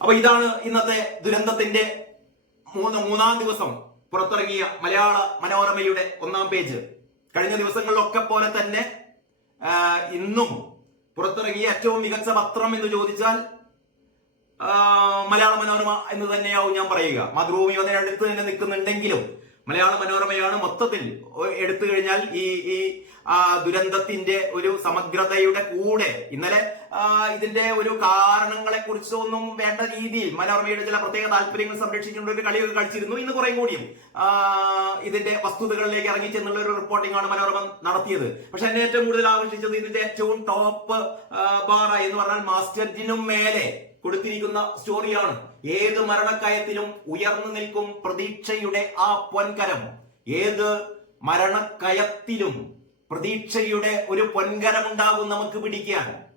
അപ്പൊ ഇതാണ് ഇന്നത്തെ ദുരന്തത്തിന്റെ മൂന്ന് മൂന്നാം ദിവസം പുറത്തിറങ്ങിയ മലയാള മനോരമയുടെ ഒന്നാം പേജ്. കഴിഞ്ഞ ദിവസങ്ങളിലൊക്കെ പോലെ തന്നെ ഇന്നും പുറത്തിറങ്ങിയ ഏറ്റവും മികച്ച പത്രം എന്ന് ചോദിച്ചാൽ മലയാള മനോരമ എന്ന് തന്നെയാവും ഞാൻ പറയുക. മാതൃഭൂമി അതിന് അടുത്ത് തന്നെ നിൽക്കുന്നുണ്ടെങ്കിലും മലയാള മനോരമയാണ് മൊത്തത്തിൽ എടുത്തു കഴിഞ്ഞാൽ ഈ ഈ ദുരന്തത്തിന്റെ ഒരു സമഗ്രതയുടെ കൂടെ ഇന്നലെ ഇതിന്റെ ഒരു കാരണങ്ങളെ കുറിച്ചൊന്നും വേണ്ട രീതിയിൽ മനോരമയുടെ ചില പ്രത്യേക താല്പര്യങ്ങൾ സംരക്ഷിച്ചുകൊണ്ട് ഒരു കളിയൊക്കെ കളിച്ചിരുന്നു. ഇന്ന് കുറെ കൂടിയും. ഇതിന്റെ വസ്തുതകളിലേക്ക് ഇറങ്ങി ചെന്നുള്ള ഒരു റിപ്പോർട്ടിംഗ് ആണ് മനോരമ നടത്തിയത്. പക്ഷെ എന്നെ ഏറ്റവും കൂടുതൽ ആകർഷിച്ചത് ഇതിന്റെ ഏറ്റവും ടോപ്പ് ബാറ എന്ന് പറഞ്ഞാൽ മാസ്റ്റർജിനും മേലെ കൊടുത്തിരിക്കുന്ന സ്റ്റോറിയാണ് ഏത് മരണക്കയത്തിലും ഉയർന്നു നിൽക്കും പ്രതീക്ഷയുടെ ആ പൊൻകരം. ഏത് മരണക്കയത്തിലും പ്രതീക്ഷയുടെ ഒരു പൊൻകരം ഉണ്ടാകും നമുക്ക് പിടിക്കാൻ.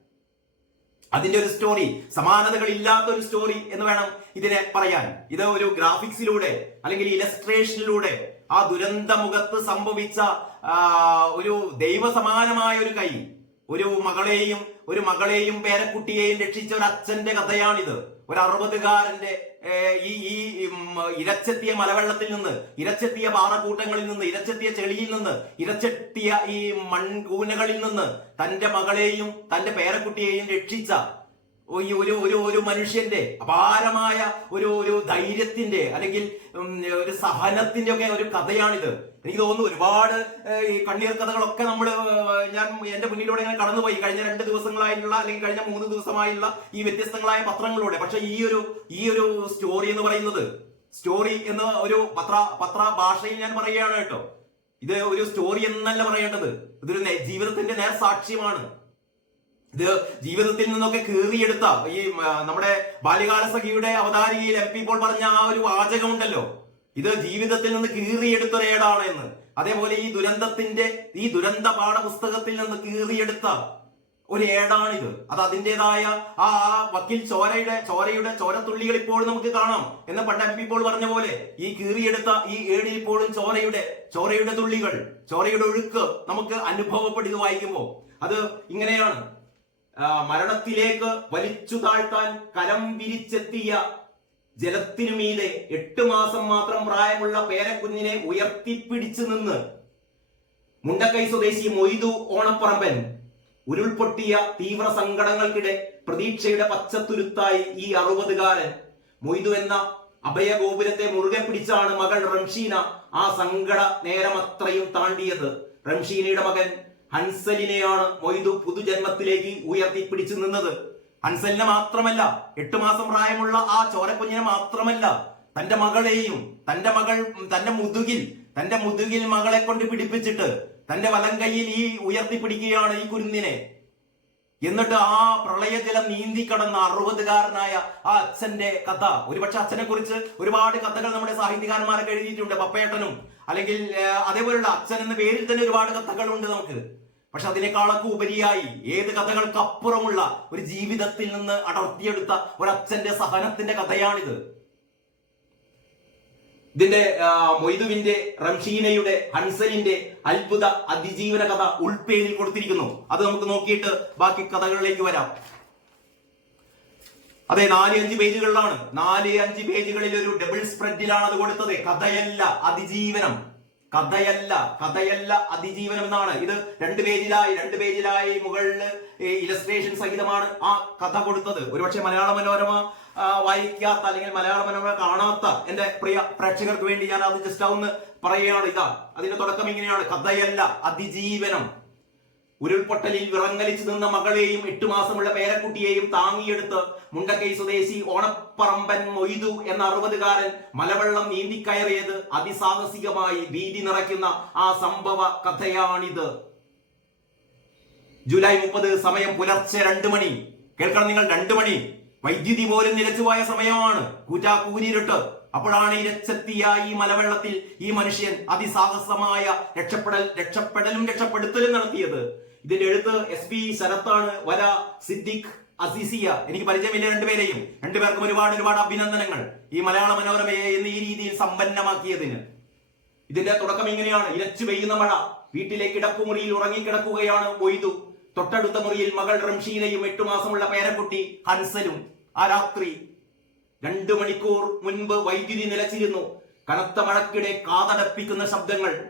അതിന്റെ ഒരു സ്റ്റോറി സമാനതകൾ ഇല്ലാത്ത ഒരു സ്റ്റോറി എന്ന് വേണം ഇതിനെ പറയാൻ. ഇത് ഒരു ഗ്രാഫിക്സിലൂടെ അല്ലെങ്കിൽ ഇലസ്ട്രേഷനിലൂടെ ആ ദുരന്ത മുഖത്ത് സംഭവിച്ച ഒരു ദൈവസമാനമായ ഒരു കൈ ഒരു മകളെയും ഒരു മകളെയും പേരക്കുട്ടിയെയും രക്ഷിച്ച ഒരു അച്ഛന്റെ കഥയാണിത്. ഒരു അറുപതുകാരന്റെ ഈ ഈ ഇരച്ചെത്തിയ മലവെള്ളത്തിൽ നിന്ന് ഇരച്ചെത്തിയ പാറക്കൂട്ടങ്ങളിൽ നിന്ന് ഇരച്ചെത്തിയ ചെളിയിൽ നിന്ന് ഇരച്ചെത്തിയ ഈ മൺകൂനകളിൽ നിന്ന് തന്റെ മകളെയും തന്റെ പേരക്കുട്ടിയെയും രക്ഷിച്ച ഈ ഒരു ഒരു ഒരു മനുഷ്യന്റെ അപാരമായ ഒരു ഒരു ധൈര്യത്തിന്റെ അല്ലെങ്കിൽ ഒരു സഹനത്തിന്റെ ഒക്കെ ഒരു കഥയാണിത്. എനിക്ക് തോന്നുന്നു ഒരുപാട് ഈ കണ്ണീർ കഥകളൊക്കെ നമ്മൾ ഞാൻ എന്റെ മുന്നിലൂടെ ഇങ്ങനെ കടന്നുപോയി. കഴിഞ്ഞ രണ്ട് ദിവസങ്ങളായിട്ടുള്ള അല്ലെങ്കിൽ കഴിഞ്ഞ മൂന്ന് ദിവസമായുള്ള ഈ വ്യത്യസ്തങ്ങളായ പത്രങ്ങളിലൂടെ. പക്ഷെ ഈ ഒരു ഈ ഒരു സ്റ്റോറി എന്ന് പറയുന്നത് സ്റ്റോറി എന്ന ഒരു പത്ര പത്ര ഭാഷയിൽ ഞാൻ പറയുകയാണ് കേട്ടോ. ഇത് ഒരു സ്റ്റോറി എന്നല്ല പറയേണ്ടത്. ഇതൊരു ജീവിതത്തിന്റെ നേർ സാക്ഷ്യമാണ് ഇത് ജീവിതത്തിൽ നിന്നൊക്കെ കീറിയെടുത്ത ഈ നമ്മുടെ ബാല്യകാല സഖിയുടെ അവതാരികയിൽ എം പി ഇപ്പോൾ പറഞ്ഞ ആ ഒരു വാചകമുണ്ടല്ലോ. ഇത് ജീവിതത്തിൽ നിന്ന് കീറിയെടുത്ത ഏടാണ് എന്ന്. അതേപോലെ ഈ ദുരന്തത്തിന്റെ ഈ ദുരന്ത പാഠപുസ്തകത്തിൽ നിന്ന് കീറിയെടുത്ത ഒരു ഏടാണിത്. അത് അതിന്റെതായ ആ ആ വക്കീൽ ചോരയുടെ ചോരയുടെ ചോരത്തുള്ളികൾ ഇപ്പോഴും നമുക്ക് കാണാം. എന്ന് പണ്ട് എം പി ഇപ്പോൾ പറഞ്ഞ പോലെ ഈ കീറിയെടുത്ത ഈ ഏടിൽ ഇപ്പോഴും ചോരയുടെ ചോരയുടെ തുള്ളികൾ ചോരയുടെ ഒഴുക്ക് നമുക്ക് അനുഭവപ്പെടുക വായിക്കുമ്പോൾ. അത് ഇങ്ങനെയാണ്. മരണത്തിലേക്ക് വലിച്ചു താഴ്ത്താൻ കരം വിരിച്ചെത്തിയ ജലത്തിനു മീതെ എട്ട് മാസം മാത്രം പ്രായമുള്ള പേരക്കുഞ്ഞിനെ ഉയർത്തിപ്പിടിച്ചു നിന്ന് മുണ്ടക്കൈ സ്വദേശി മൊയ്തു ഓണപ്പറമ്പൻ ഉരുൾപൊട്ടിയ തീവ്ര സങ്കടങ്ങൾക്കിടെ പ്രതീക്ഷയുടെ പച്ചത്തുരുത്തായി ഈ അറുപതുകാരൻ. മൊയ്തു എന്ന അഭയഗോപുരത്തെ മുറുകെ പിടിച്ചാണ് മകൾ റംഷീന ആ സങ്കട നേരമത്രയും താണ്ടിയത്. റംഷീനയുടെ മകൻ ഹൻസലിനെയാണ് മൊയ്തു പുതുജന്മത്തിലേക്ക് ഉയർത്തിപ്പിടിച്ചു നിന്നത്. ഹൻസലിനെ മാത്രമല്ല എട്ട് മാസം പ്രായമുള്ള ആ ചോരക്കുഞ്ഞിനെ മാത്രമല്ല തന്റെ മകളെയും തന്റെ മകൾ തന്റെ മുതുകിൽ തന്റെ മുതുകിൽ മകളെ കൊണ്ട് പിടിപ്പിച്ചിട്ട് തന്റെ വലം കൈയിൽ ഈ ഉയർത്തിപ്പിടിക്കുകയാണ് ഈ കുരുന്നിനെ എന്നിട്ട് ആ പ്രളയജലം നീന്തി കടന്ന അറുപതുകാരനായ ആ അച്ഛന്റെ കഥ. ഒരുപക്ഷെ അച്ഛനെ കുറിച്ച് ഒരുപാട് കഥകൾ നമ്മുടെ സാഹിത്യകാരന്മാരൊക്കെ എഴുതിയിട്ടുണ്ട് പപ്പേട്ടനും. അല്ലെങ്കിൽ അതേപോലുള്ള അച്ഛൻ എന്ന പേരിൽ തന്നെ ഒരുപാട് കഥകളുണ്ട് നമുക്ക്. പക്ഷെ അതിനേക്കാളൊക്കെ ഉപരിയായി ഏത് കഥകൾക്കപ്പുറമുള്ള ഒരു ജീവിതത്തിൽ നിന്ന് അടർത്തിയെടുത്ത ഒരു അച്ഛന്റെ സഹനത്തിന്റെ കഥയാണിത് ഇതിന്റെ മൊയ്തുവിന്റെ റംഷീനയുടെ ഹൻസലിന്റെ അത്ഭുത അതിജീവന കഥ ഉൾപ്പേരിൽ കൊടുത്തിരിക്കുന്നു. അത് നമുക്ക് നോക്കിയിട്ട് ബാക്കി കഥകളിലേക്ക് വരാം. അതെ നാല് അഞ്ച് പേജുകളിലാണ്. നാല് അഞ്ച് പേജുകളിൽ ഒരു ഡബിൾ സ്പ്രെഡിലാണ് അത് കൊടുത്തത്. കഥയല്ല അതിജീവനം. കഥയല്ല കഥയല്ല അതിജീവനം എന്നാണ്. ഇത് രണ്ട് പേജിലായി രണ്ട് പേജിലായി മുകളിൽ ഇലസ്ട്രേഷൻ സഹിതമാണ് ആ കഥ കൊടുത്തത്. ഒരുപക്ഷെ മലയാള മനോരമ വായിക്കാത്ത അല്ലെങ്കിൽ മലയാള മനോരമ കാണാത്ത എന്റെ പ്രിയ പ്രേക്ഷകർക്ക് വേണ്ടി ഞാൻ അത് ജസ്റ്റ് ഒന്ന് പറയുകയാണ്. ഇതാ അതിന്റെ തുടക്കം ഇങ്ങനെയാണ്. കഥയല്ല അതിജീവനം. ഉരുൾപൊട്ടലിൽ വിറങ്ങലിച്ചു നിന്ന മകളെയും എട്ടു മാസമുള്ള പേരക്കുട്ടിയെയും താങ്ങിയെടുത്ത് മുണ്ടക്കൈ സ്വദേശി ഓണപ്പറമ്പൻ മൊയ്തു എന്ന അറുപതുകാരൻ മലവെള്ളം നീന്തിക്കയറിയത് അതിസാഹസികമായി ഭീതി നിറയ്ക്കുന്ന ആ സംഭവ കഥയാണിത്. ജൂലൈ മുപ്പത് സമയം പുലർച്ചെ രണ്ട് മണി. കേൾക്കണം നിങ്ങൾ രണ്ട് മണി. വൈദ്യുതി പോലും നിലച്ചുപോയ സമയമാണ്. കൂറ്റാ കൂരിരുട്ട് അപ്പോഴാണ് ഇരച്ചെത്തിയ ഈ മലവെള്ളത്തിൽ ഈ മനുഷ്യൻ അതിസാഹസമായ രക്ഷപ്പെടൽ രക്ഷപ്പെടലും രക്ഷപ്പെടുത്തലും നടത്തിയത്. ഇതിന്റെ എഴുത്ത് എസ് പി ശരത്താണ് വര സിദ്ദിഖ് അസീസിയ. എനിക്ക് പരിചയമില്ല രണ്ടുപേരെയും. രണ്ടുപേർക്കും ഒരുപാട് ഒരുപാട് അഭിനന്ദനങ്ങൾ. ഈ മലയാള മനോരമയെ എന്ന് ഈ രീതിയിൽ സമ്പന്നമാക്കിയതിന്. ഇതിന്റെ തുടക്കം ഇങ്ങനെയാണ്. ഇരച്ചു പെയ്യുന്ന മഴ. വീട്ടിലെ കിടപ്പുമുറിയിൽ ഉറങ്ങിക്കിടക്കുകയാണ് മൊയ്തു. തൊട്ടടുത്ത മുറിയിൽ മകൾ റംഷീനയും എട്ടു മാസമുള്ള പേരക്കുട്ടി ഹൻസലും ആ രാത്രി രണ്ടു മണിക്കൂർ മുൻപ് വൈദ്യുതി നിലച്ചിരുന്നു. കനത്ത മഴക്കിടെ കാതടപ്പിക്കുന്ന ശബ്ദങ്ങൾ.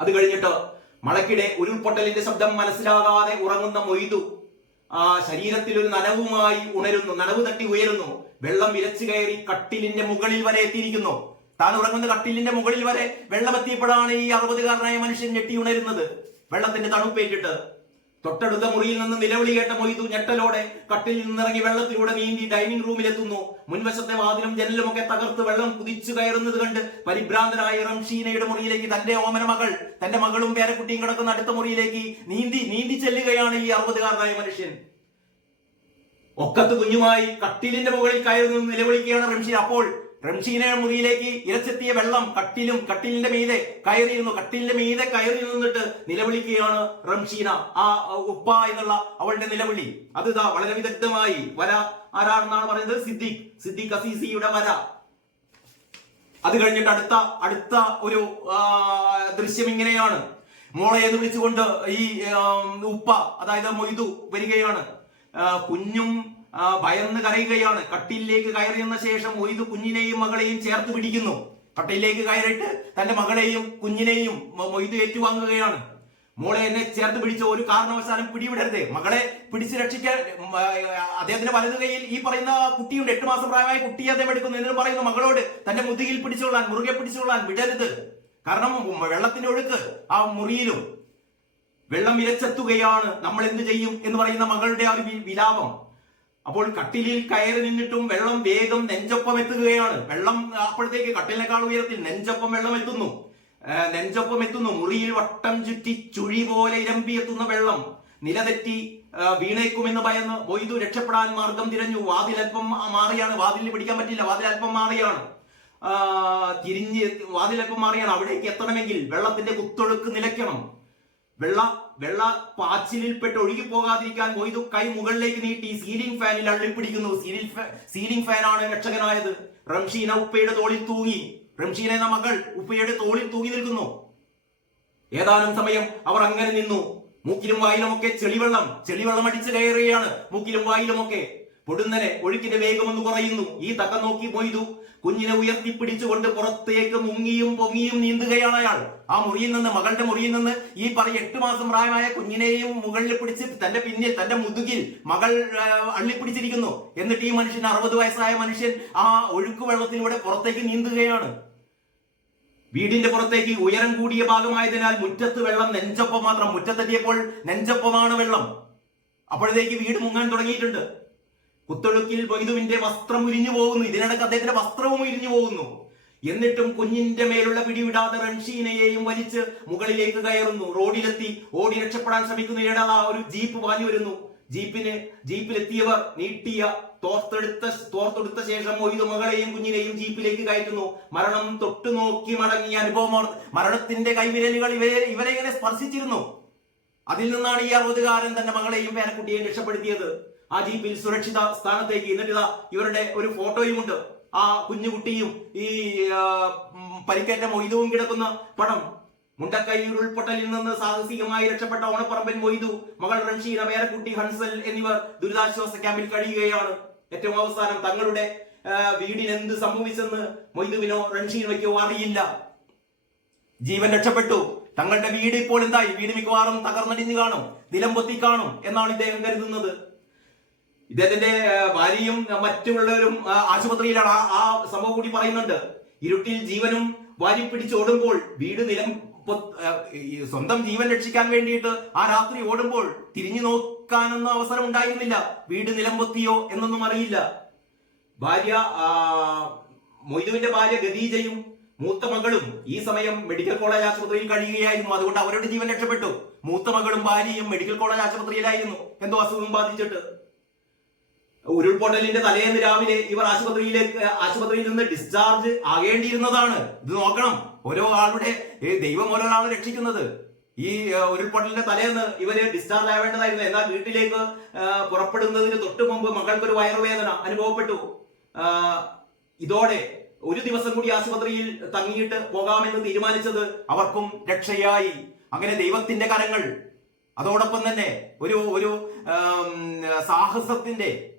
അത് കഴിഞ്ഞിട്ട് മഴക്കിടെ ഉരുൾപൊട്ടലിന്റെ ശബ്ദം മനസ്സിലാകാതെ ഉറങ്ങുന്ന മൊയ്തു ആ ശരീരത്തിൽ ഒരു നനവുമായി ഉണരുന്നു നനവ് തട്ടി ഉയരുന്നു. വെള്ളം ഇരച്ചു കയറി കട്ടിലിന്റെ മുകളിൽ വരെ എത്തിയിരിക്കുന്നു. താൻ ഉറങ്ങുന്ന കട്ടിലിന്റെ മുകളിൽ വരെ വെള്ളം എത്തിയപ്പോഴാണ് ഈ അറുപതുകാരനായ മനുഷ്യൻ ഞെട്ടി ഉണരുന്നത്. വെള്ളത്തിന്റെ തണുപ്പേറ്റിട്ട് തൊട്ടടുത്ത മുറിയിൽ നിന്ന് നിലവിളി കേട്ട മൊയ്തു ഞെട്ടലോടെ കട്ടിൽ നിന്നിറങ്ങി വെള്ളത്തിലൂടെ നീന്തി ഡൈനിങ് റൂമിലെത്തുന്നു. മുൻവശത്തെ വാതിലും ജനലുമൊക്കെ തകർത്ത് വെള്ളം കുതിച്ചു കയറുന്നത് കണ്ട് പരിഭ്രാന്തനായ റംഷീനയുടെ മുറിയിലേക്ക് തന്റെ ഓമന മകൾ തന്റെ മകളും പേരക്കുട്ടിയും കിടക്കുന്ന അടുത്ത മുറിയിലേക്ക് നീന്തി നീന്തി ചെല്ലുകയാണ് ഈ അറുപതുകാരനായ മനുഷ്യൻ. ഒക്കത്ത് കുഞ്ഞുമായി കട്ടിലിന്റെ മുകളിൽ കയറി നിലവിളിക്കുകയാണ് റംഷീൻ. അപ്പോൾ റംഷീനയുടെ മുറിയിലേക്ക് ഇരച്ചെത്തിയ വെള്ളം കട്ടിലും കട്ടിലിന്റെ മീതെ കയറിയിരുന്നു കട്ടിലിന്റെ മീതെ കയറി നിന്നിട്ട് നിലവിളിക്കുകയാണ് റംഷീന ആ ഉപ്പ എന്നുള്ള അവളുടെ നിലവിളി. അത് ഇതാ വളരെ വിദഗ്ധമായി വര ആരാണെന്നാണ് പറയുന്നത്? സിദ്ദിഖ്. സിദ്ദിഖ് അസീസിയുടെ വര. അത് കഴിഞ്ഞിട്ട് അടുത്ത അടുത്ത ഒരു ദൃശ്യം ഇങ്ങനെയാണ്. മോളെ എന്ന് വിളിച്ചുകൊണ്ട് ഈ ഉപ്പ അതായത് മൊയ്തു വരികയാണ്. കുഞ്ഞും ഭയന്ന് കരയുകയാണ്. കട്ടിലേക്ക് കയറിയെന്ന ശേഷം ഒയ്ത് കുഞ്ഞിനെയും മകളെയും ചേർത്ത് പിടിക്കുന്നു. കട്ടിലേക്ക് കയറിയിട്ട് തന്റെ മകളെയും കുഞ്ഞിനെയും മൊയ്ത് ഏറ്റുവാങ്ങുകയാണ്. മോളെ എന്നെ ചേർത്ത് പിടിച്ച ഒരു കാരണവശാലും പിടിവിടരുത്. മകളെ പിടിച്ച് രക്ഷിക്കാൻ അദ്ദേഹത്തിന്റെ വലതു കൈയിൽ ഈ പറയുന്ന കുട്ടിയുണ്ട്. എട്ട് മാസം പ്രായമായ കുട്ടി അദ്ദേഹം എടുക്കുന്നു എന്നിട്ട് പറയുന്നു മകളോട് തന്റെ മുതുകിൽ പിടിച്ചുകൊള്ളാൻ മുറുകെ പിടിച്ചുകൊള്ളാൻ വിടരുത്. കാരണം വെള്ളത്തിന്റെ ഒഴുക്ക് ആ മുറിയിലും വെള്ളം ഇരച്ചെത്തുകയാണ് നമ്മൾ എന്ത് ചെയ്യും എന്ന് പറയുന്ന മകളുടെ ആ ഒരു വിലാപം. അപ്പോൾ കട്ടിലിൽ കയറി നിന്നിട്ടും വെള്ളം വേഗം നെഞ്ചൊപ്പം എത്തുകയാണ്. വെള്ളം അപ്പോഴത്തേക്ക് കട്ടിലിനേക്കാൾ ഉയരത്തിൽ നെഞ്ചൊപ്പം വെള്ളം എത്തുന്നു. നെഞ്ചൊപ്പം എത്തുന്നു. മുറിയിൽ വട്ടം ചുറ്റി ചുഴി പോലെ ഇരമ്പി എത്തുന്ന വെള്ളം. നിലതെറ്റി വീണേക്കുമെന്ന് ഭയന്ന് മൊയ്തു രക്ഷപ്പെടാൻ മാർഗം തിരഞ്ഞു. വാതിലൽപ്പം മാറിയാണ്. വാതിലിന് പിടിക്കാൻ പറ്റില്ല. വാതിലൽപ്പം മാറിയാണ്. തിരിഞ്ഞ് വാതിലൽപ്പം മാറിയാണ്. അവിടേക്ക് എത്തണമെങ്കിൽ വെള്ളത്തിന്റെ കുത്തൊഴുക്ക് നിലയ്ക്കണം. വെള്ള വെള്ള പാച്ചിലിൽപ്പെട്ട് ഒഴുകി പോകാതിരിക്കാൻ മൊയ്തു കൈ മുകളിലേക്ക് നീട്ടി സീലിംഗ് ഫാനിൽ അള്ളിപ്പിടിക്കുന്നു. സീലിംഗ് സീലിംഗ് ഫാനാണ് രക്ഷകനായത്. റംഷീന ഉപ്പയുടെ തോളിൽ തൂങ്ങി. റംഷീന എന്ന മകൾ ഉപ്പയുടെ തോളിൽ തൂങ്ങി നിൽക്കുന്നു. ഏതാനും സമയം അവർ അങ്ങനെ നിന്നു. മൂക്കിലും വായിലുമൊക്കെ ചെളിവെള്ളം ചെളിവെള്ളം അടിച്ചു കയറുകയാണ്. മൂക്കിലും വായിലുമൊക്കെ പൊടുന്നനെ ഒഴുക്കിന്റെ വേഗമൊന്ന് കുറയുന്നു. ഈ തക്ക നോക്കി മൊയ്തു. കുഞ്ഞിനെ ഉയർത്തിപ്പിടിച്ചുകൊണ്ട് പുറത്തേക്ക് മുങ്ങിയും പൊങ്ങിയും നീന്തുകയാണ് അയാൾ. ആ മുറിയിൽ നിന്ന് മകളുടെ മുറിയിൽ നിന്ന് ഈ പറയ എട്ട് മാസം പ്രായമായ കുഞ്ഞിനെയും മുകളിൽ പിടിച്ച് തന്റെ പിന്നിൽ തന്റെ മുതുകിൽ മകൾ അള്ളിപ്പിടിച്ചിരിക്കുന്നു. എന്നിട്ട് ഈ മനുഷ്യൻ അറുപത് വയസ്സായ മനുഷ്യൻ ആ ഒഴുക്ക് വെള്ളത്തിലൂടെ പുറത്തേക്ക് നീന്തുകയാണ്. വീടിന്റെ പുറത്തേക്ക് ഉയരം കൂടിയ ഭാഗമായതിനാൽ മുറ്റത്ത് വെള്ളം നെഞ്ചൊപ്പം മാത്രം. മുറ്റത്തെത്തിയപ്പോൾ നെഞ്ചൊപ്പമാണ് വെള്ളം. അപ്പോഴത്തേക്ക് വീട് മുങ്ങാൻ തുടങ്ങിയിട്ടുണ്ട്. കുത്തൊഴുക്കിൽ വൈദുവിന്റെ വസ്ത്രം ഉരിഞ്ഞു പോകുന്നു. ഇതിനിടക്ക് അദ്ദേഹത്തിന്റെ വസ്ത്രവും ഉരിഞ്ഞു പോകുന്നു. എന്നിട്ടും കുഞ്ഞിന്റെ മേലുള്ള പിടിവിടാതെ റൺഷീനയെയും വലിച്ച് മുകളിലേക്ക് കയറുന്നു. റോഡിലെത്തി ഓടി രക്ഷപ്പെടാൻ ശ്രമിക്കുന്ന ആ ഒരു ജീപ്പ് പാഞ്ഞു വരുന്നു. ജീപ്പിന് ജീപ്പിലെത്തിയവർ നീട്ടിയ തോർത്തെടുത്ത തോർത്തെടുത്ത ശേഷം മൊയ്തു മകളെയും കുഞ്ഞിനെയും ജീപ്പിലേക്ക് കയറ്റുന്നു. മരണം തൊട്ടു നോക്കി മടങ്ങിയ അനുഭവം മരണത്തിന്റെ കൈവിരലുകൾ ഇവരെ ഇവരെ ഇങ്ങനെ സ്പർശിച്ചിരുന്നു. അതിൽ നിന്നാണ് ഈ അറുപതുകാരൻ തന്റെ മകളെയും പേരക്കുട്ടിയെയും രക്ഷപ്പെടുത്തിയത്. ആ ജീപ്പിൽ സുരക്ഷിത സ്ഥാനത്തേക്ക് എന്നിട്ട് ഇതാ ഇവരുടെ ഒരു ഫോട്ടോയും ഉണ്ട് ആ കുഞ്ഞുകുട്ടിയും ഈ പരിക്കേറ്റ മൊയ്തുവും കിടക്കുന്ന പടം. മുണ്ടക്കൈ ഉരുൾപൊട്ടലിൽ നിന്ന് സാഹസികമായി രക്ഷപ്പെട്ട ഓണപ്പറമ്പൻ മൊയ്തു മകൾ റൺഷീന പേരക്കുട്ടി ഹൻസൽ എന്നിവർ ദുരിതാശ്വാസ ക്യാമ്പിൽ കഴിയുകയാണ്. ഏറ്റവും അവസാനം തങ്ങളുടെ വീടിന് എന്ത് സംഭവിച്ചെന്ന് മൊയ്തുവിനോ റൺഷീനോയ്ക്കോ അറിയില്ല. ജീവൻ രക്ഷപ്പെട്ടു. തങ്ങളുടെ വീട് ഇപ്പോൾ എന്തായി? വീട് മിക്കവാറും തകർന്നടിഞ്ഞു കാണും. നിലം പൊത്തി കാണും എന്നാണ് ഇദ്ദേഹം കരുതുന്നത്. ഇദ്ദേഹത്തിന്റെ ഭാര്യയും മറ്റുള്ളവരും ആശുപത്രിയിലാണ് ആ- സംഭവം കൂടി പറയുന്നുണ്ട്. ഇരുട്ടിൽ ജീവനും ഭാര്യ പിടിച്ചോടുമ്പോൾ വീട് നിലം സ്വന്തം ജീവൻ രക്ഷിക്കാൻ വേണ്ടിയിട്ട് ആ രാത്രി ഓടുമ്പോൾ തിരിഞ്ഞു നോക്കാനൊന്നും അവസരം ഉണ്ടായിരുന്നില്ല. വീട് നിലംപൊത്തിയോ എന്നൊന്നും അറിയില്ല. ഭാര്യ മൊയ്തുവിന്റെ ഭാര്യ ഗദീജയും മൂത്ത മകളും ഈ സമയം മെഡിക്കൽ കോളേജ് ആശുപത്രിയിൽ കഴിയുകയായിരുന്നു. അതുകൊണ്ട് അവരുടെ ജീവൻ രക്ഷപ്പെട്ടു. മൂത്ത മകളും ഭാര്യയും മെഡിക്കൽ കോളേജ് ആശുപത്രിയിലായിരുന്നു. എന്തോ അസുഖം ബാധിച്ചിട്ട്. ഉരുൾപൊട്ടലിന്റെ തലേന്ന് രാവിലെ ഇവർ ആശുപത്രിയിലേക്ക് ആശുപത്രിയിൽ നിന്ന് ഡിസ്ചാർജ് ആകേണ്ടിയിരുന്നതാണ്. ഇത് നോക്കണം. ഓരോ ആളുടെ ദൈവം ഓരോ രക്ഷിക്കുന്നത്. ഈ ഉരുൾപൊട്ടലിന്റെ തലേന്ന് ഇവർ ഡിസ്ചാർജ് ആവേണ്ടതായിരുന്നു. എന്നാൽ വീട്ടിലേക്ക് പുറപ്പെടുന്നതിന് തൊട്ട് മുമ്പ് മകൾക്കൊരു വയറുവേദന അനുഭവപ്പെട്ടു. ഇതോടെ ഒരു ദിവസം കൂടി ആശുപത്രിയിൽ തങ്ങിയിട്ട് പോകാമെന്ന് തീരുമാനിച്ചത് അവർക്കും രക്ഷയായി. അങ്ങനെ ദൈവത്തിന്റെ കരങ്ങൾ അതോടൊപ്പം തന്നെ ഒരു ഒരു സാഹസത്തിന്റെ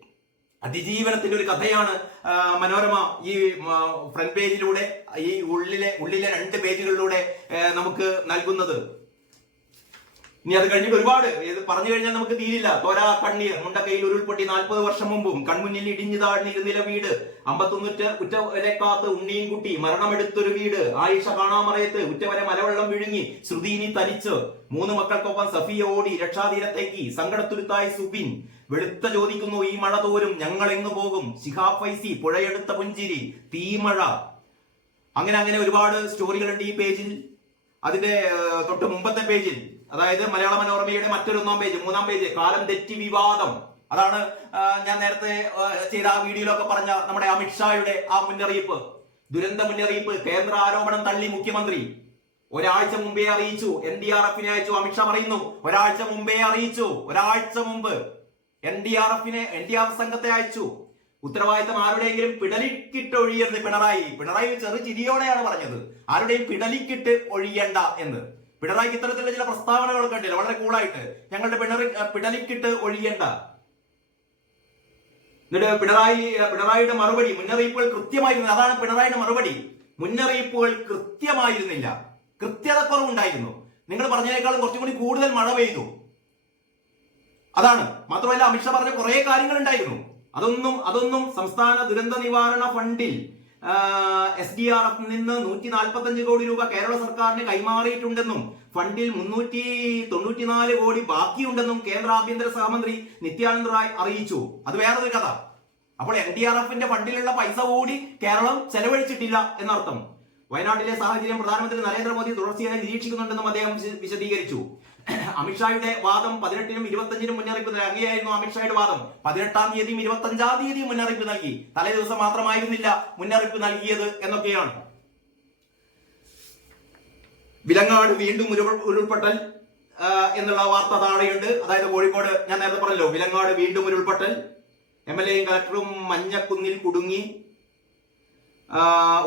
അതിജീവനത്തിന്റെ ഒരു കഥയാണ് മനോരമ ഈ ഫ്രണ്ട് പേജിലൂടെ ഈ ഉള്ളിലെ ഉള്ളിലെ രണ്ട് പേജുകളിലൂടെ നമുക്ക് നൽകുന്നത്. ഇനി അത് കഴിഞ്ഞിട്ട് ഒരുപാട്. ഇത് പറഞ്ഞു കഴിഞ്ഞാൽ നമുക്ക് തീരില്ല. തോരാ കണ്ണീർ മുണ്ടക്കയിൽ ഉരുൾപൊട്ടി നാൽപ്പത് വർഷം മുമ്പും കൺമുന്നിൽ ഇടിഞ്ഞു താഴ്ന്നിരുന്നില്ല വീട്. അമ്പത്തൊന്നുറ്റ ഉറ്റവരെ കാത്ത് ഉണ്ണിയും കുട്ടി മരണമെടുത്തൊരു വീട്. ആയിഷ കാണാമറയത്ത് ഉറ്റവരെ മലവെള്ളം വിഴുങ്ങി ശ്രുതിനി തനിച്ച്. മൂന്ന് മക്കൾക്കൊപ്പം സഫിയ ഓടി രക്ഷാതീരത്തേക്ക് സങ്കടത്തുരുത്തായി സുബിൻ വെളുത്ത ചോദിക്കുന്നു ഈ മഴ തോരും. ഞങ്ങൾ എങ്ങു പോകും? ശിഹാബ് ഫൈസി പുഴയെടുത്ത പുഞ്ചിരി തീമഴ. അങ്ങനെ അങ്ങനെ ഒരുപാട് സ്റ്റോറികളുണ്ട് ഈ പേജിൽ. അതിന്റെ തൊട്ട് മുമ്പത്തെ പേജിൽ. അതായത് മലയാള മനോരമയുടെ മറ്റൊരു ഒന്നാം പേജ് മൂന്നാം പേജ് കാലം തെറ്റി വിവാദം. അതാണ് ഞാൻ നേരത്തെ ചെയ്ത ആ വീഡിയോയിലൊക്കെ പറഞ്ഞ നമ്മുടെ അമിത്ഷായുടെ ആ മുന്നറിയിപ്പ്. ദുരന്ത മുന്നറിയിപ്പ് കേന്ദ്ര ആരോപണം തള്ളി മുഖ്യമന്ത്രി. ഒരാഴ്ച മുമ്പേ അറിയിച്ചു എൻ ഡി ആർ എഫിനെ അയച്ചു അമിത്ഷാ പറയുന്നു. ഒരാഴ്ച മുമ്പേ അറിയിച്ചു ഒരാഴ്ച മുമ്പ് എൻ ഡി ആർ എഫിനെ എൻ ഡി ആർ എഫ് സംഘത്തെ അയച്ചു. ഉത്തരവാദിത്തം ആരുടെയെങ്കിലും പിടലിക്കിട്ട് ഒഴിയരുത് പിണറായി. പിണറായി ചെറു ചിരിയോടെയാണ് പറഞ്ഞത്. ആരുടെയും പിടലിക്കിട്ട് ഒഴിയണ്ട എന്ന്. പിണറായിക്ക് ഇത്തരത്തിലുള്ള ചില പ്രസ്താവനകൾ കണ്ടില്ല. വളരെ കൂളായിട്ട്. ഞങ്ങളുടെ പിണറി പിണലിക്കിട്ട് ഒഴിയണ്ട. എന്നിട്ട് പിണറായി പിണറായിയുടെ മറുപടി മുന്നറിയിപ്പുകൾ കൃത്യമായിരുന്നു. അതാണ് പിണറായിയുടെ മറുപടി. മുന്നറിയിപ്പുകൾ കൃത്യമായിരുന്നില്ല. കൃത്യത കുറവുണ്ടായിരുന്നു നിങ്ങൾ പറഞ്ഞതിനേക്കാളും കുറച്ചും കൂടി കൂടുതൽ മഴ പെയ്തു. അതാണ്. മാത്രമല്ല അമിത്ഷാ പറഞ്ഞ കുറെ കാര്യങ്ങൾ ഉണ്ടായിരുന്നു അതൊന്നും അതൊന്നും സംസ്ഥാന ദുരന്ത നിവാരണ ഫണ്ടിൽ എസ് ഡി ആർ എഫ് നിന്ന് നൂറ്റി നാൽപ്പത്തി അഞ്ച് കോടി രൂപ കേരള സർക്കാരിന് കൈമാറിയിട്ടുണ്ടെന്നും ഫണ്ടിൽ മുന്നൂറ്റി തൊണ്ണൂറ്റിനാല് കോടി ബാക്കിയുണ്ടെന്നും കേന്ദ്ര ആഭ്യന്തര സഹമന്ത്രി നിത്യാനന്ദ് റായ് അറിയിച്ചു. അത് വേറൊരു കഥ. അപ്പോൾ എൻ ഡി ആർ എഫിന്റെ ഫണ്ടിലുള്ള പൈസ കൂടി കേരളം ചെലവഴിച്ചിട്ടില്ല എന്നർത്ഥം. വയനാട്ടിലെ സാഹചര്യം പ്രധാനമന്ത്രി നരേന്ദ്രമോദി തുടർച്ചയായി നിരീക്ഷിക്കുന്നുണ്ടെന്നും അദ്ദേഹം വിശദീകരിച്ചു. അമിത്ഷായുടെ വാദം പതിനെട്ടിനും ഇരുപത്തഞ്ചിനും മുന്നറിയിപ്പ് നൽകിയായിരുന്നു അമിത്ഷായുടെ വാദം. പതിനെട്ടാം തീയതിയും ഇരുപത്തഞ്ചാം തീയതിയും മുന്നറിയിപ്പ് നൽകി. തലേ ദിവസം മാത്രമായിരുന്നില്ല മുന്നറിയിപ്പ് നൽകിയത് എന്നൊക്കെയാണ്. വിലങ്ങാട് വീണ്ടും ഉരുൾപൊട്ടൽ എന്നുള്ള വാർത്ത താഴെയുണ്ട്. അതായത് കോഴിക്കോട് ഞാൻ നേരത്തെ പറഞ്ഞല്ലോ വിലങ്ങാട് വീണ്ടും ഉരുൾപൊട്ടൽ. എം എൽ എയും കളക്ടറും മഞ്ഞക്കുന്നിൽ കുടുങ്ങി.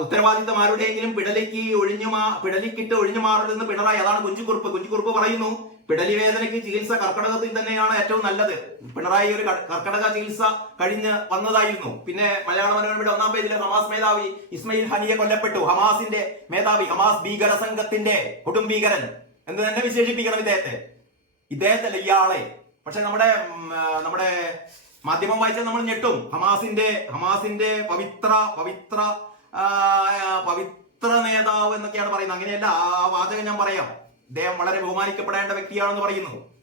ഉത്തരവാദിത്തം ആരുടെയെങ്കിലും പിടലിക്ക് ഒഴിഞ്ഞു മാ പിടലിക്കിട്ട് ഒഴിഞ്ഞു മാറരുതെന്ന് പിണറായി അതാണ് കുഞ്ചുകുറുപ്പ്. കുഞ്ചുകുറുപ്പ് പറയുന്നു പിടലി വേദനയ്ക്ക് ചികിത്സ കർക്കടകത്തിൽ തന്നെയാണ് ഏറ്റവും നല്ലത്. പിണറായി ഒരു കർക്കടക ചികിത്സ കഴിഞ്ഞ് വന്നതായിരുന്നു. പിന്നെ മലയാള മനോരമയുടെ ഒന്നാം പേജിലെ ഹമാസ് മേധാവി ഇസ്മയിൽ ഹനിയെ കൊല്ലപ്പെട്ടു. ഹമാസിന്റെ മേധാവി ഹമാസ് ഭീകര സംഘത്തിന്റെ കുടുംബീകരൻ എന്ന് തന്നെ വിശേഷിപ്പിക്കണം ഇദ്ദേഹത്തെ. ഇദ്ദേഹത്തല്ല ഇയാളെ. പക്ഷെ നമ്മുടെ നമ്മുടെ മാധ്യമം വായിച്ചാൽ നമ്മൾ ഞെട്ടും. ഹമാസിന്റെ ഹമാസിന്റെ പവിത്ര പവിത്ര പവിത്ര നേതാവ് എന്നൊക്കെയാണ് പറയുന്നത്. അങ്ങനെയല്ല ആ വാചകം ഞാൻ പറയാം. അദ്ദേഹം വളരെ ബഹുമാനിക്കപ്പെടേണ്ട വ്യക്തിയാണെന്ന് പറയുന്നു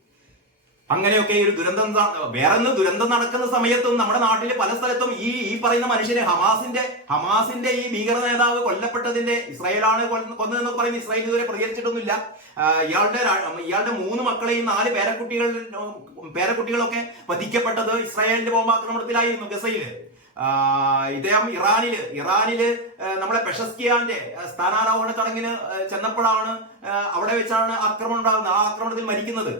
അങ്ങനെയൊക്കെ ഒരു ദുരന്തം വേറെ ദുരന്തം നടക്കുന്ന സമയത്തും നമ്മുടെ നാട്ടിലെ പല സ്ഥലത്തും ഈ ഈ പറയുന്ന മനുഷ്യന് ഹമാസിന്റെ ഹമാസിന്റെ ഈ ഭീകര നേതാവ് കൊല്ലപ്പെട്ടതിന്റെ ഇസ്രായേലാണ് കൊന്നതെന്ന് പറയുന്ന ഇസ്രായേൽ ഇതുവരെ പ്രതികരിച്ചിട്ടൊന്നുമില്ല. ഇയാളുടെ ഇയാളുടെ മൂന്ന് മക്കളെയും നാല് പേരക്കുട്ടികൾ പേരക്കുട്ടികളൊക്കെ വധിക്കപ്പെട്ടത് ഇസ്രായേലിന്റെ ബോംബാക്രമണത്തിലായിരുന്നു ഗസയിൽ. ഇദ്ദേഹം ഇറാനിൽ ആ, നമ്മളെ പെഷസ്കിയാന്റെ സ്ഥാനാരോഹണ ചടങ്ങിന് ചെന്നപ്പോഴാണ് അവിടെ വെച്ചാണ് ആക്രമണം ഉണ്ടാകുന്നത് ആ ആക്രമണത്തിൽ മരിക്കുന്നത്.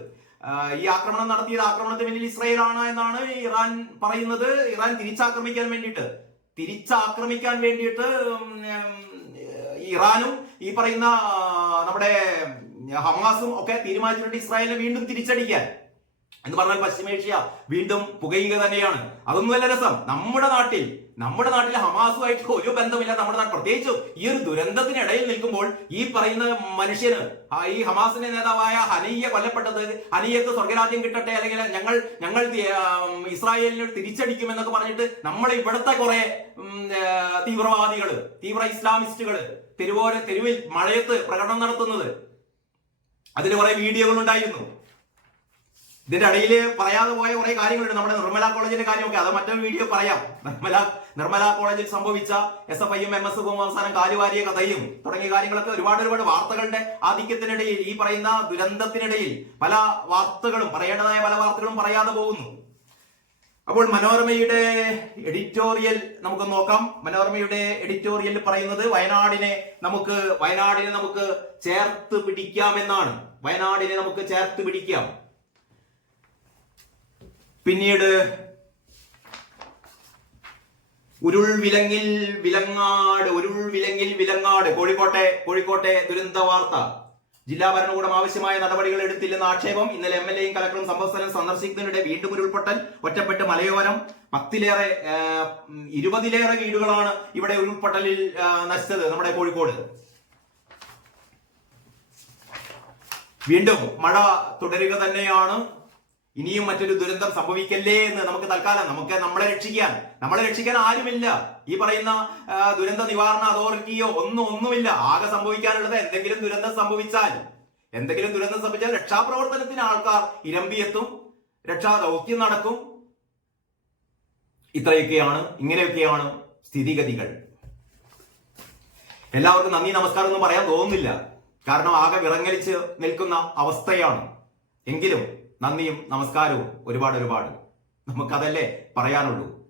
ഈ ആക്രമണം നടത്തിയത് ആക്രമണത്തിന് പിന്നിൽ ഇസ്രായേൽ ആണ് എന്നാണ് ഇറാൻ പറയുന്നത്. ഇറാൻ തിരിച്ചാക്രമിക്കാൻ വേണ്ടിയിട്ട് തിരിച്ചാക്രമിക്കാൻ വേണ്ടിയിട്ട് ഇറാനും ഈ പറയുന്ന നമ്മുടെ ഹമാസും ഒക്കെ തീരുമാനിച്ചിട്ടുണ്ട് ഇസ്രായേലിനെ വീണ്ടും തിരിച്ചടിക്കാൻ. എന്ന് പറഞ്ഞാൽ പശ്ചിമേഷ്യ വീണ്ടും പുകയുക തന്നെയാണ്. അതൊന്നുമല്ല രസം. നമ്മുടെ നാട്ടിൽ നമ്മുടെ നാട്ടിൽ ഹമാസുമായിട്ട് ഒരു ബന്ധമില്ല നമ്മുടെ നാട്ടിൽ പ്രത്യേകിച്ചും ഈ ഒരു ദുരന്തത്തിനിടയിൽ നിൽക്കുമ്പോൾ ഈ പറയുന്ന മനുഷ്യന് ഈ ഹമാസിന്റെ നേതാവായ ഹനയ്യ കൊല്ലപ്പെട്ടത് ഹനയ്യക്ക് സ്വർഗരാജ്യം കിട്ടട്ടെ അല്ലെങ്കിൽ ഞങ്ങൾ ഞങ്ങൾ ഇസ്രായേലിന് തിരിച്ചടിക്കും എന്നൊക്കെ പറഞ്ഞിട്ട് നമ്മളെ ഇവിടുത്തെ കുറെ തീവ്രവാദികൾ തീവ്ര ഇസ്ലാമിസ്റ്റുകൾ തെരുവോര തെരുവിൽ മഴയത്ത് പ്രകടനം നടത്തുന്നത്. അതിന് കുറെ വീഡിയോകൾ ഉണ്ടായിരുന്നു. ഇതിന്റെ ഇടയിൽ പറയാതെ പോയ കുറെ കാര്യങ്ങളുണ്ട്. നമ്മുടെ നിർമ്മല കോളേജിന്റെ കാര്യമൊക്കെ. അത് മറ്റൊരു വീഡിയോ പറയാം. നിർമ്മല നിർമ്മല കോളേജിൽ സംഭവിച്ച എസ് എഫ് ഐയും എം എസ് എഫും അവസാനം കാലുവാരിയ കഥയും തുടങ്ങിയ കാര്യങ്ങളൊക്കെ ഒരുപാട് ഒരുപാട് വാർത്തകളുടെ ആധിക്യത്തിനിടയിൽ ഈ പറയുന്ന ദുരന്തത്തിനിടയിൽ പല വാർത്തകളും പറയേണ്ടതായ പല വാർത്തകളും പറയാതെ പോകുന്നു. അപ്പോൾ മനോരമയുടെ എഡിറ്റോറിയൽ നമുക്ക് നോക്കാം. മനോരമയുടെ എഡിറ്റോറിയൽ പറയുന്നത് വയനാടിനെ നമുക്ക് വയനാടിനെ നമുക്ക് ചേർത്ത് പിടിക്കാമെന്നാണ്. വയനാടിനെ നമുക്ക് ചേർത്ത് പിടിക്കാം. പിന്നീട് ഉരുൾ വിലങ്ങിൽ വിലങ്ങാട് ഉരുൾ വിലങ്ങിൽ വിലങ്ങാട്. കോഴിക്കോട്ടെ കോഴിക്കോട്ടെ ദുരന്ത വാർത്ത. ജില്ലാ ഭരണകൂടം ആവശ്യമായ നടപടികൾ എടുത്തില്ലെന്ന ആക്ഷേപം ഇന്നലെ എം എൽ എയും കലക്ടറും സംഭവസ്ഥലം സന്ദർശിക്കുന്നതിനിടെ വീണ്ടും ഉരുൾപൊട്ടൽ ഒറ്റപ്പെട്ട് മലയോരം പത്തിലേറെ ഇരുപതിലേറെ വീടുകളാണ് ഇവിടെ ഉരുൾപൊട്ടലിൽ നശിച്ചത് നമ്മുടെ കോഴിക്കോട്. വീണ്ടും മഴ തുടരുക തന്നെയാണ്. ഇനിയും മറ്റൊരു ദുരന്തം സംഭവിക്കല്ലേ എന്ന് നമുക്ക് തൽക്കാലം നമുക്ക് നമ്മളെ രക്ഷിക്കാൻ നമ്മളെ രക്ഷിക്കാൻ ആരുമില്ല. ഈ പറയുന്ന ദുരന്ത നിവാരണ അതോറിറ്റിയോ ഒന്നും ഒന്നുമില്ല. ആകെ സംഭവിക്കാനുള്ളത് എന്തെങ്കിലും ദുരന്തം സംഭവിച്ചാൽ എന്തെങ്കിലും ദുരന്തം സംഭവിച്ചാൽ രക്ഷാപ്രവർത്തനത്തിന് ആൾക്കാർ ഇരമ്പിയെത്തും രക്ഷാ ദൗത്യം നടക്കും. ഇത്രയൊക്കെയാണ് ഇങ്ങനെയൊക്കെയാണ് സ്ഥിതിഗതികൾ. എല്ലാവർക്കും നന്ദി നമസ്കാരം എന്ന് പറയാൻ തോന്നുന്നില്ല. കാരണം ആകെ വിറങ്ങലിച്ച് നിൽക്കുന്ന അവസ്ഥയാണ്. എങ്കിലും നന്ദിയും നമസ്കാരവും ഒരുപാട് ഒരുപാട്. നമുക്കതല്ലേ പറയാനുള്ളൂ.